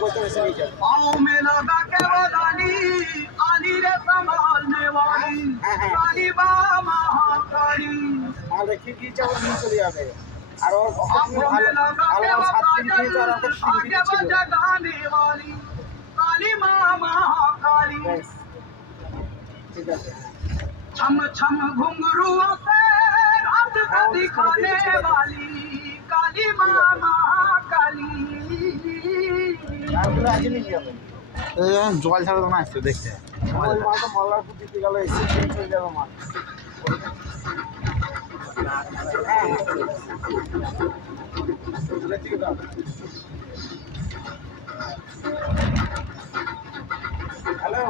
पाँव में लगा के वो डाली आली रे संभालने वाली काली माँ महाकाली आँखों में लगा के वो काजल आगे वो जगाने वाली काली माँ महाकाली छम छम घुंघरुओं से रात को दिखाने वाली काली माँ महाकाली জল ছাড়া তো না আসছে দেখতে মল্লারপুর দিতে গেল এসে চলে যাবো মা হ্যালো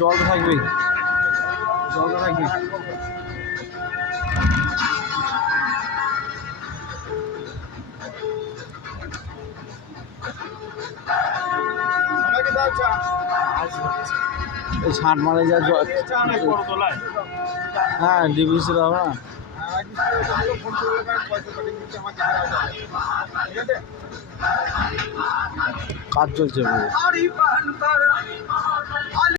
জল তো থাকবেই জল তো থাকবেই এই ছাট মারে যা জল হ্যাঁ ডিভিসি হবে না কাজ চলছে साड़ी पहन कर